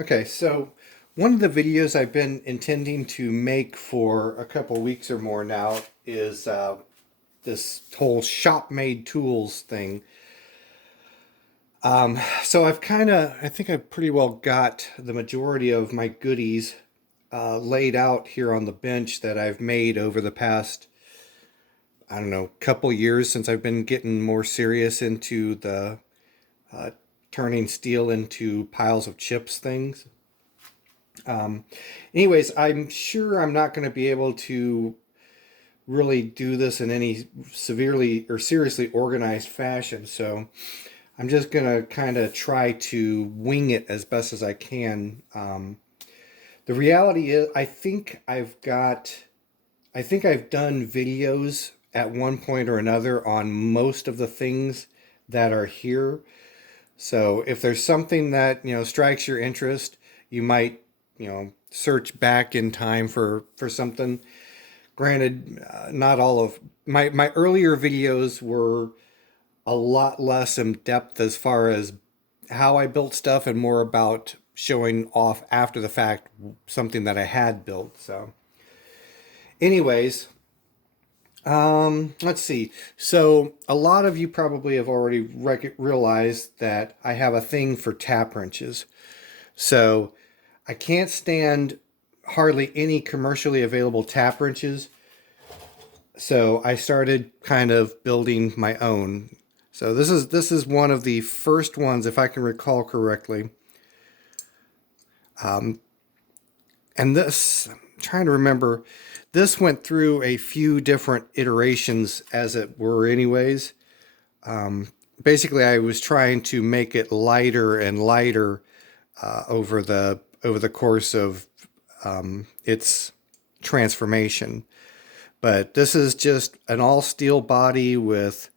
Okay, so one of the videos I've been intending to make for a couple weeks or more now is this whole shop made tools thing. So I think I've pretty well got the majority of my goodies laid out here on the bench that I've made over the past, I don't know, couple years since I've been getting more serious into the uh, turning steel into piles of chips things. Um, Anyways, I'm sure I'm not going to be able to really do this in any severely or seriously organized fashion. So I'm just going to kind of try to wing it as best as I can. The reality is, I think I've done videos at one point or another on most of the things that are here. So if there's something that, strikes your interest, you might, search back in time for something. Granted, not all of my earlier videos were a lot less in depth as far as how I built stuff and more about showing off after the fact something that I had built. So, anyways, let's see. So, a lot of you probably have already realized that I have a thing for tap wrenches. So, I can't stand hardly any commercially available tap wrenches. So I started kind of building my own. So this is one of the first ones, if I can recall correctly. And this, I'm trying to remember, this went through a few different iterations, as it were, anyways. Basically, I was trying to make it lighter and lighter over the course of its transformation. But this is just an all steel body with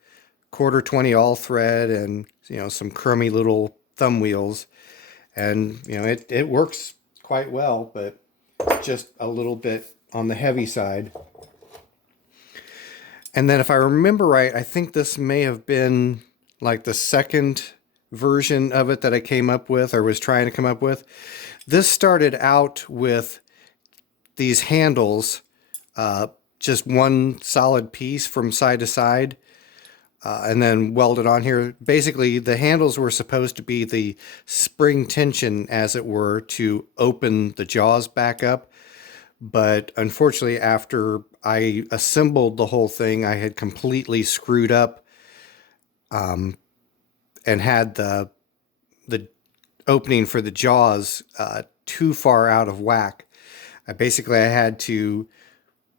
quarter 20 all thread and some crummy little thumb wheels, and it works quite well, but just a little bit on the heavy side. And then if I remember right, I think this may have been like the second version of it that I came up with or was trying to come up with. This started out with these handles, just one solid piece from side to side, and then welded on here. Basically, the handles were supposed to be the spring tension, as it were, to open the jaws back up. But unfortunately, after I assembled the whole thing, I had completely screwed up and had the opening for the jaws too far out of whack. I had to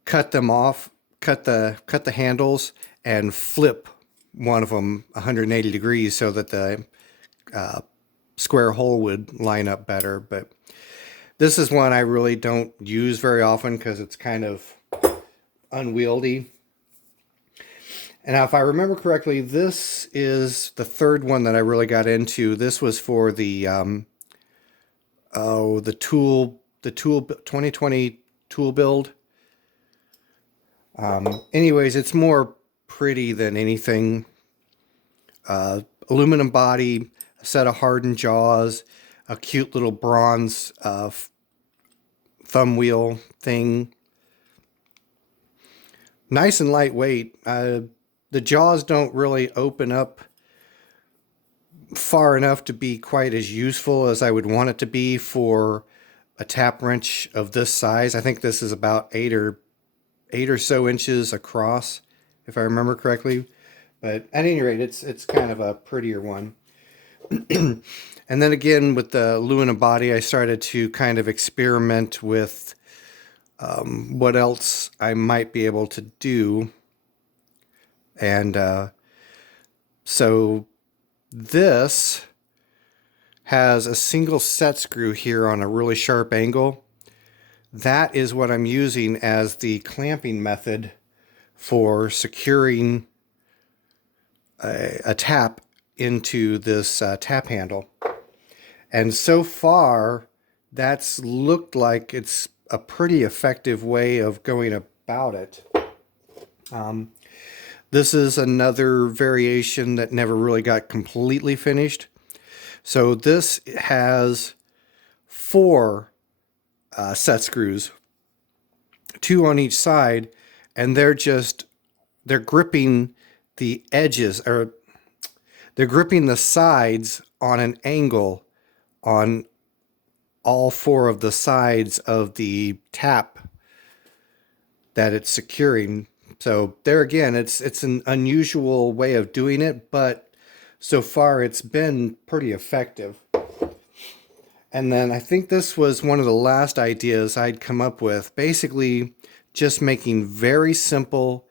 cut them off, cut the handles, and flip one of them 180 degrees so that the square hole would line up better. But this is one I really don't use very often because it's kind of unwieldy. And now, if I remember correctly, this is the third one that I really got into. This was for the tool 2020 tool build. Anyways, it's more pretty than anything. Aluminum body, a set of hardened jaws, a cute little bronze thumb wheel thing. Nice and lightweight. The jaws don't really open up far enough to be quite as useful as I would want it to be for a tap wrench of this size. I think this is about eight or so inches across, if I remember correctly. But at any rate, it's kind of a prettier one. And then again, with the Luna body, I started to kind of experiment with what else I might be able to do. And so this has a single set screw here on a really sharp angle. That is what I'm using as the clamping method for securing a tap into this tap handle. And so far, that's looked like it's a pretty effective way of going about it. This is another variation that never really got completely finished. So this has 4 set screws, 2 on each side, and they're gripping the edges, or they're gripping the sides on an angle on all 4 of the sides of the tap that it's securing. So there again, it's an unusual way of doing it, but so far it's been pretty effective. And then I think this was one of the last ideas I'd come up with, basically just making very simple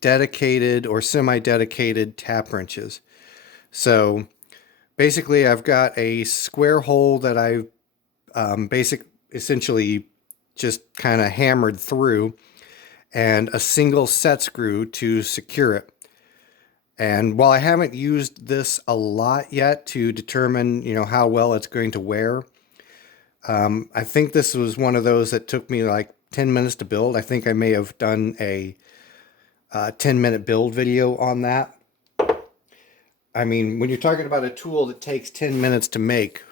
dedicated or semi-dedicated tap wrenches. So basically I've got a square hole that I've essentially just kind of hammered through, and a single set screw to secure it. And while I haven't used this a lot yet to determine, how well it's going to wear, I think this was one of those that took me like 10 minutes to build. I think I may have done a 10-minute build video on that. I mean, when you're talking about a tool that takes 10 minutes to make,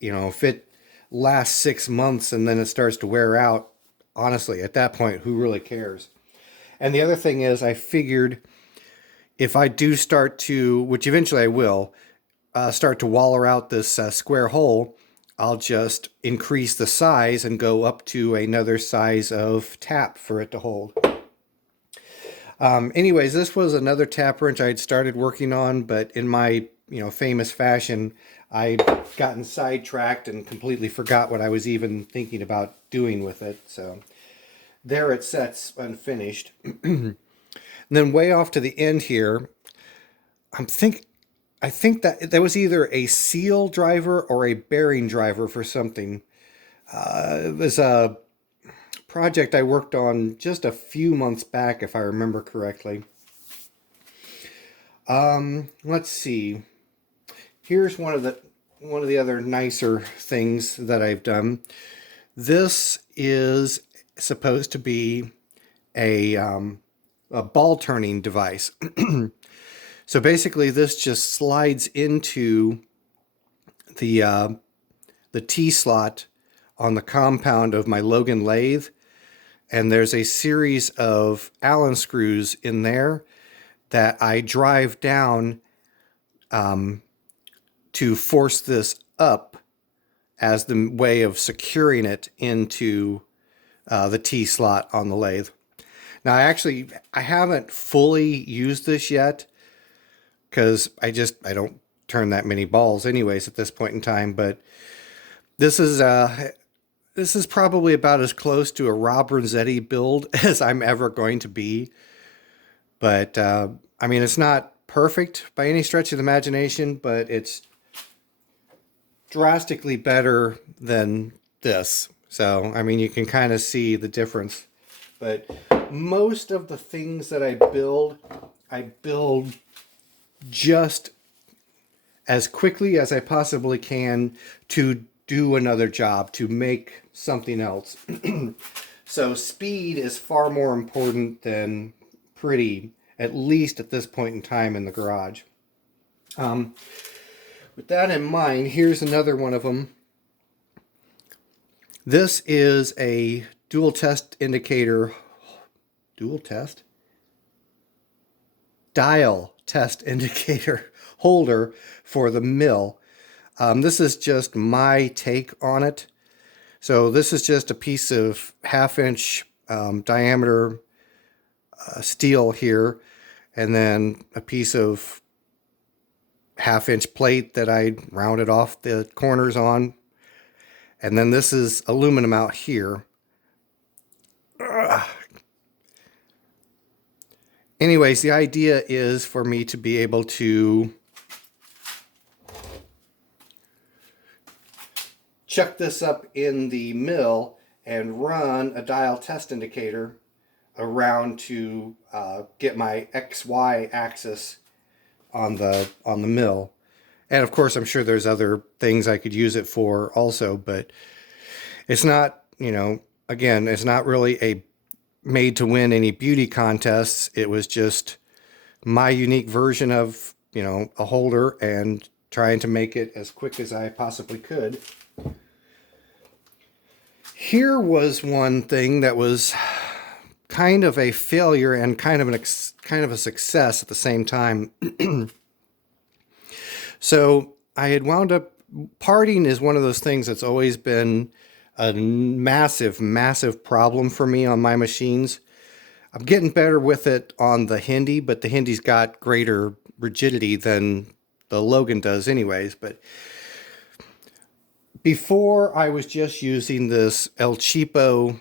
if it lasts 6 months and then it starts to wear out, honestly, at that point, who really cares? And the other thing is, I figured if I do start to, which eventually I will, start to wallow out this square hole, I'll just increase the size and go up to another size of tap for it to hold. Anyways, this was another tap wrench I had started working on, but in my famous fashion, I'd gotten sidetracked and completely forgot what I was even thinking about doing with it. So there it sits unfinished. And then way off to the end here, I think that there was either a seal driver or a bearing driver for something. It was a project I worked on just a few months back, if I remember correctly. Let's see. Here's one of the other nicer things that I've done. This is supposed to be a ball turning device. So basically, this just slides into the T-slot on the compound of my Logan lathe, and there's a series of Allen screws in there that I drive down to force this up as the way of securing it into the T-slot on the lathe. Now, I haven't fully used this yet, because I don't turn that many balls anyways at this point in time, but this is probably about as close to a Rob Renzetti build as I'm ever going to be. But I mean, it's not perfect by any stretch of the imagination, but it's drastically better than this. So, I mean, you can kind of see the difference. But most of the things that I build just as quickly as I possibly can to do another job, to make something else. So speed is far more important than pretty, at least at this point in time in the garage. With that in mind, here's another one of them. This is a dial test indicator holder for the mill. This is just my take on it. So this is just a piece of 1/2 inch diameter steel here, and then a piece of 1/2 inch plate that I rounded off the corners on. And then this is aluminum out here. Anyways, the idea is for me to be able to chuck this up in the mill and run a dial test indicator around to get my XY axis on the mill. And of course, I'm sure there's other things I could use it for also, but it's not, again, it's not really a made to win any beauty contests. It was just my unique version of, a holder, and trying to make it as quick as I possibly could. Here was one thing that was kind of a failure and kind of kind of a success at the same time. So I had wound up parting is one of those things that's always been a massive, massive problem for me on my machines. I'm getting better with it on the Hindi, but the Hindi's got greater rigidity than the Logan does anyways. But before I was just using this El Cheapo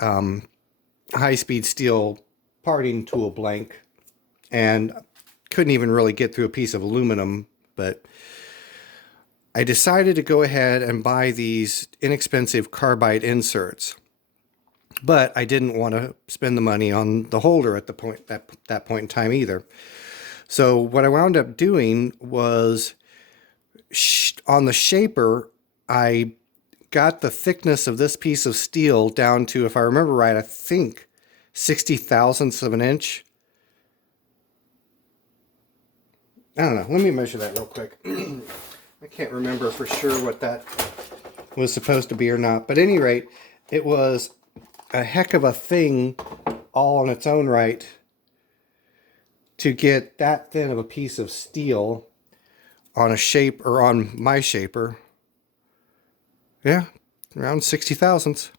high-speed steel parting tool blank and couldn't even really get through a piece of aluminum, but I decided to go ahead and buy these inexpensive carbide inserts. But I didn't want to spend the money on the holder at that point in time either. So what I wound up doing was on the shaper, I got the thickness of this piece of steel down to, if I remember right, I think 60 thousandths of an inch. I don't know. Let me measure that real quick. I can't remember for sure what that was supposed to be or not. But at any rate, it was a heck of a thing all on its own right to get that thin of a piece of steel on a shape or on my shaper. Yeah, around 60 thousandths.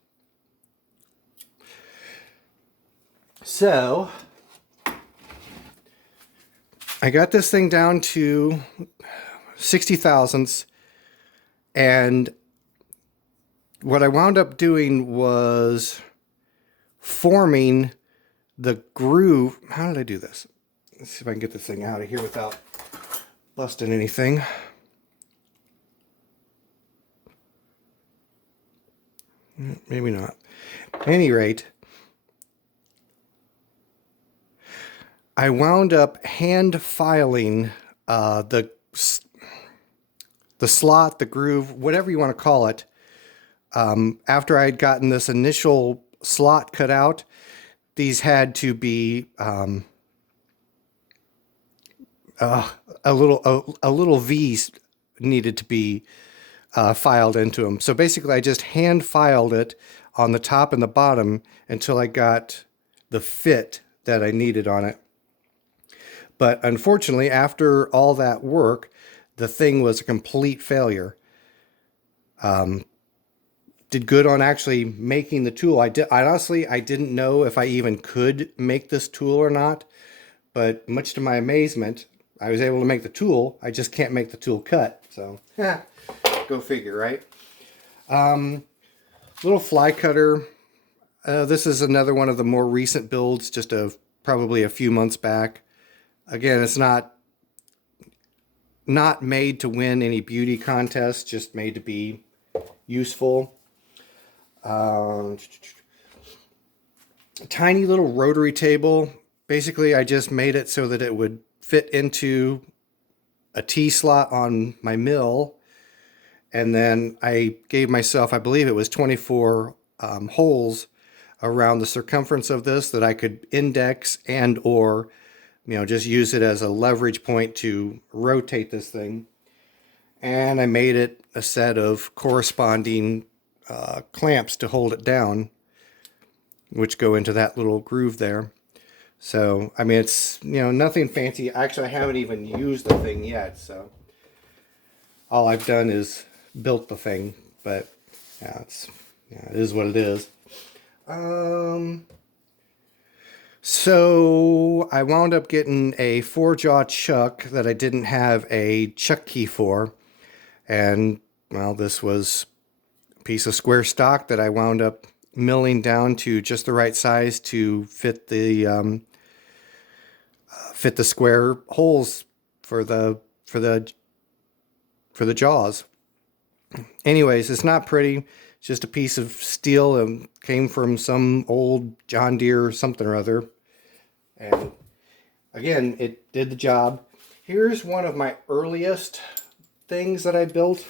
So I got this thing down to 60 thousandths, and what I wound up doing was forming the groove. How did I do this? Let's see if I can get this thing out of here without busting anything. Maybe not. At any rate, I wound up hand filing the slot, the groove, whatever you want to call it. After I had gotten this initial slot cut out, these had to be a little V needed to be filed into them. So basically, I just hand filed it on the top and the bottom until I got the fit that I needed on it. But unfortunately, after all that work, the thing was a complete failure. Did good on actually making the tool. I honestly, I didn't know if I even could make this tool or not. But much to my amazement, I was able to make the tool. I just can't make the tool cut. So, go figure, right? Little fly cutter. This is another one of the more recent builds, just probably a few months back. Again, it's not made to win any beauty contest, just made to be useful. Tiny little rotary table. Basically, I just made it so that it would fit into a T-slot on my mill. And then I gave myself, I believe it was 24 holes around the circumference of this that I could index and or just use it as a leverage point to rotate this thing. And I made it a set of corresponding clamps to hold it down, which go into that little groove there. So, I mean, it's, nothing fancy. Actually, I haven't even used the thing yet, so all I've done is built the thing, but yeah, it is what it is. So I wound up getting a 4-jaw chuck that I didn't have a chuck key for. And, well, this was a piece of square stock that I wound up milling down to just the right size to fit the square holes for the jaws. Anyways, it's not pretty. It's just a piece of steel and came from some old John Deere something or other. And again, it did the job. Here's one of my earliest things that I built.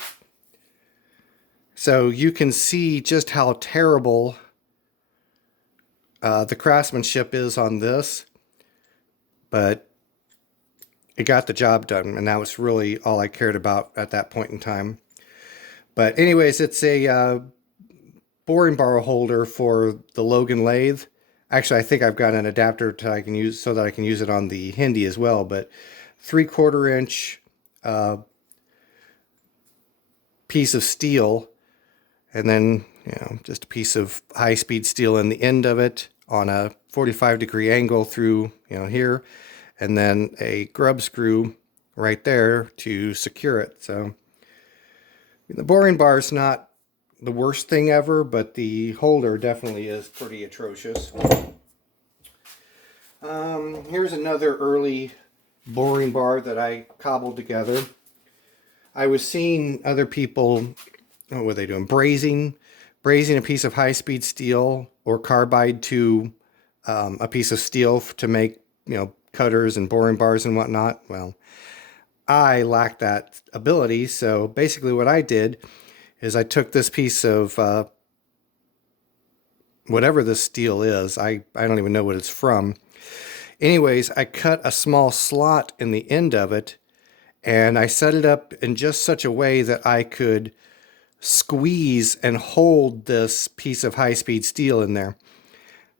So you can see just how terrible the craftsmanship is on this. But it got the job done, and that was really all I cared about at that point in time. But anyways, it's a boring bar holder for the Logan lathe. Actually, I think I've got an adapter I can use so that I can use it on the Hindi as well. But 3/4 inch piece of steel, and then just a piece of high-speed steel in the end of it on a 45-degree angle through here, and then a grub screw right there to secure it. So the boring bar is not the worst thing ever, but the holder definitely is pretty atrocious. Here's another early boring bar that I cobbled together. I was seeing other people, what were they doing? Brazing a piece of high-speed steel or carbide to a piece of steel to make, cutters and boring bars and whatnot. Well, I lacked that ability, so basically what I did is I took this piece of whatever this steel is. I don't even know what it's from. Anyways, I cut a small slot in the end of it, and I set it up in just such a way that I could squeeze and hold this piece of high-speed steel in there.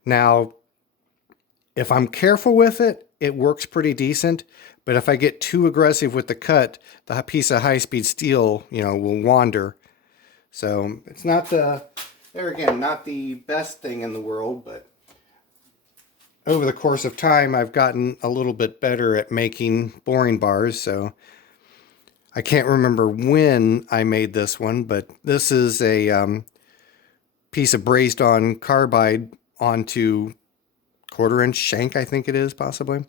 Now, if I'm careful with it, it works pretty decent, but if I get too aggressive with the cut, the piece of high-speed steel, will wander. So it's not not the best thing in the world, but over the course of time, I've gotten a little bit better at making boring bars. So I can't remember when I made this one, but this is a piece of brazed on carbide onto 1/4 inch shank, I think it is, possibly.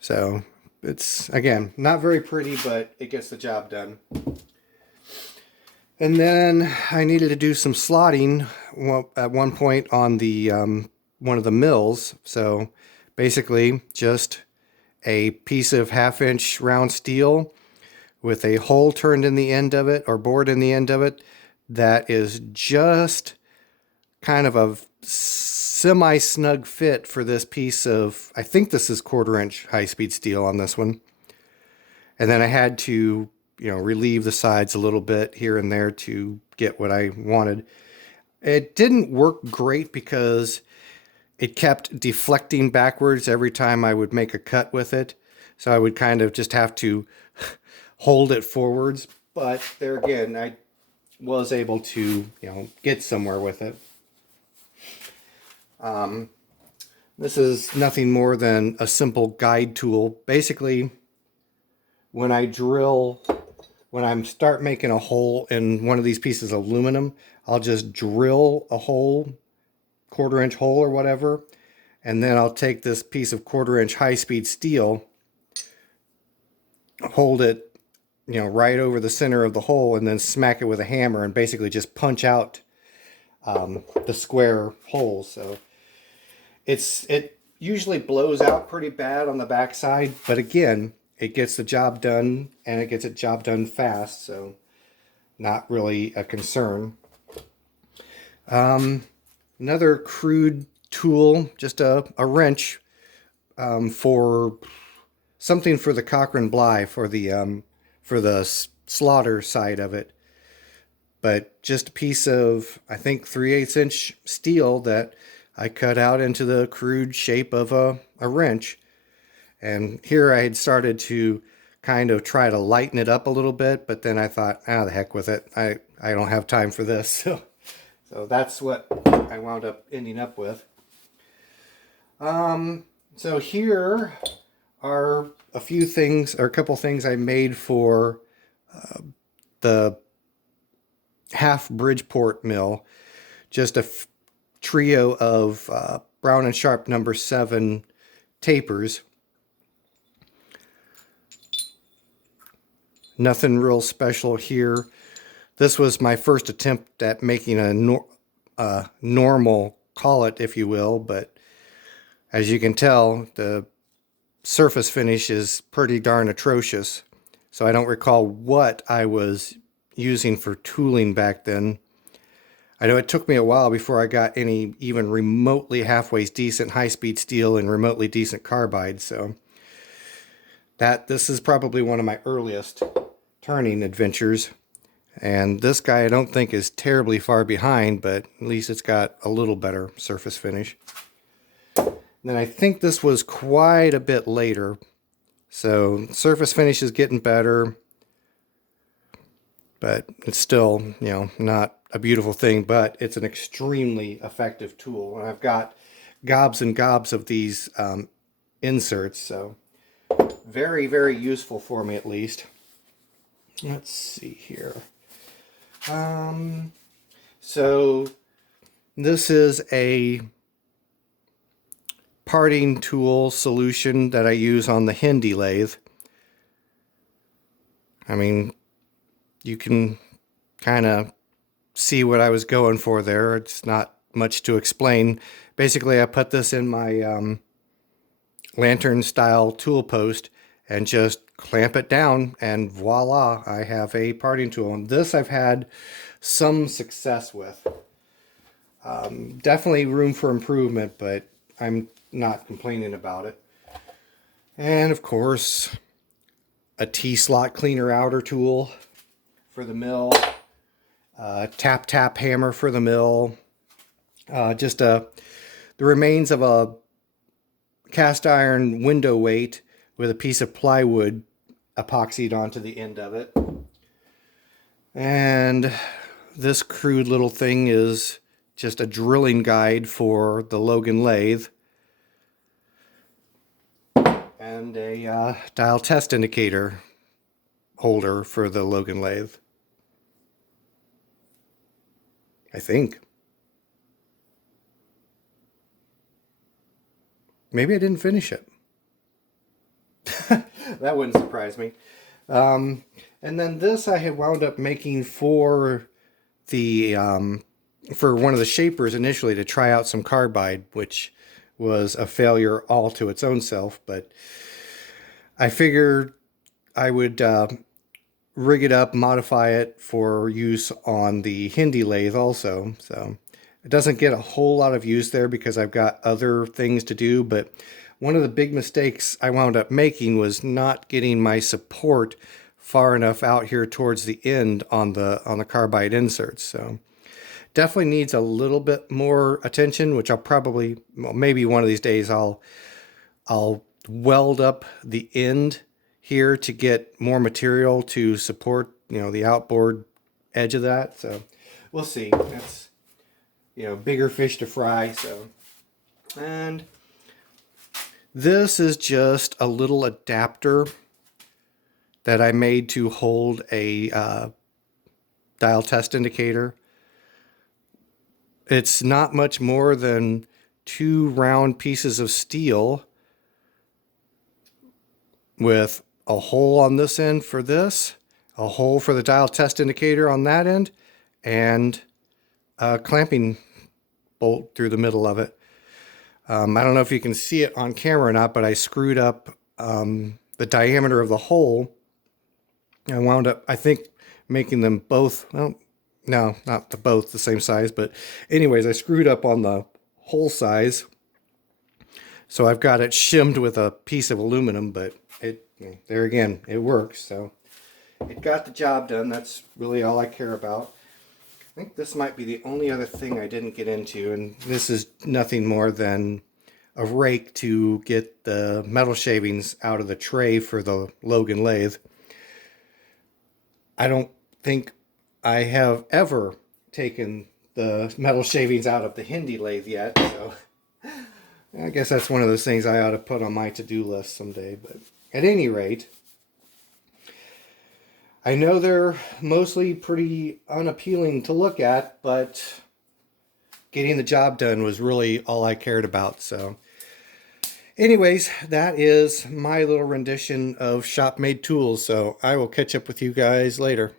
So it's, again, not very pretty, but it gets the job done. And then I needed to do some slotting at one point on the one of the mills. So basically just a piece of 1/2 inch round steel with a hole turned in the end of it, or bored in the end of it, that is just kind of a semi-snug fit for this piece of, I think this is 1/4 inch high-speed steel on this one. And then I had to, relieve the sides a little bit here and there to get what I wanted. It didn't work great because it kept deflecting backwards every time I would make a cut with it. So I would kind of just have to hold it forwards. But there again, I was able to, get somewhere with it. This is nothing more than a simple guide tool. Basically, when I start making a hole in one of these pieces of aluminum, I'll just drill a hole, 1/4 inch hole or whatever, and then I'll take this piece of 1/4 inch high-speed steel, hold it, right over the center of the hole, and then smack it with a hammer and basically just punch out the square holes. So it usually blows out pretty bad on the backside, but again, it gets the job done, and it gets the job done fast, so not really a concern. Another crude tool, just a wrench for something for the Cochran Bly, for the slaughter side of it. But just a piece of, I think, 3/8 inch steel that I cut out into the crude shape of a wrench. And here I had started to kind of try to lighten it up a little bit, but then I thought, the heck with it. I don't have time for this. So that's what I wound up ending up with. So here are a few things, or a couple things I made for the half Bridgeport mill. Just a trio of Brown & Sharpe number 7 tapers. Nothing real special here. This was my first attempt at making a normal collet, if you will, but as you can tell, the surface finish is pretty darn atrocious. So I don't recall what I was using for tooling back then. I know it took me a while before I got any even remotely halfway decent high-speed steel and remotely decent carbide, so this is probably one of my earliest turning adventures. And this guy I don't think is terribly far behind, but at least it's got a little better surface finish. And then I think this was quite a bit later. So surface finish is getting better, but it's still, you know, not a beautiful thing, but it's an extremely effective tool. And I've got gobs and gobs of these inserts, so very, very useful for me at least. Let's see here. So this is a parting tool solution that I use on the Hindi lathe. I mean, you can kind of see what I was going for there. It's not much to explain. Basically, I put this in my lantern style tool post and just clamp it down, and voila, I have a parting tool. And this I've had some success with. Definitely room for improvement, but I'm not complaining about it. And of course, a T-slot cleaner outer tool for the mill, tap hammer for the mill, just the remains of a cast iron window weight with a piece of plywood epoxied onto the end of it. And this crude little thing is just a drilling guide for the Logan lathe, and a dial test indicator holder for the Logan lathe, I think. Maybe I didn't finish it. That wouldn't surprise me. And then this I had wound up making for the for one of the shapers initially to try out some carbide, which was a failure all to its own self. But I figured I would rig it up, modify it for use on the Hindi lathe also. So it doesn't get a whole lot of use there because I've got other things to do, but one of the big mistakes I wound up making was not getting my support far enough out here towards the end on the carbide inserts. So definitely needs a little bit more attention, which I'll probably, well, maybe one of these days I'll weld up the end here to get more material to support, you know, the outboard edge of that. So we'll see. That's, you know, bigger fish to fry. So, and this is just a little adapter that I made to hold a dial test indicator. It's not much more than 2 round pieces of steel with a hole on this end for this, a hole for the dial test indicator on that end, and a clamping bolt through the middle of it. I don't know if you can see it on camera or not, but I screwed up the diameter of the hole. I wound up, I think, making them both, well, no, not both the same size, but anyways, I screwed up on the hole size. So I've got it shimmed with a piece of aluminum, but there again, it works. So it got the job done. That's really all I care about. I think this might be the only other thing I didn't get into, and this is nothing more than a rake to get the metal shavings out of the tray for the Logan lathe. I don't think I have ever taken the metal shavings out of the Hindi lathe yet, so I guess that's one of those things I ought to put on my to-do list someday. But at any rate, I know they're mostly pretty unappealing to look at, but getting the job done was really all I cared about. So anyways, that is my little rendition of shop-made tools. So I will catch up with you guys later.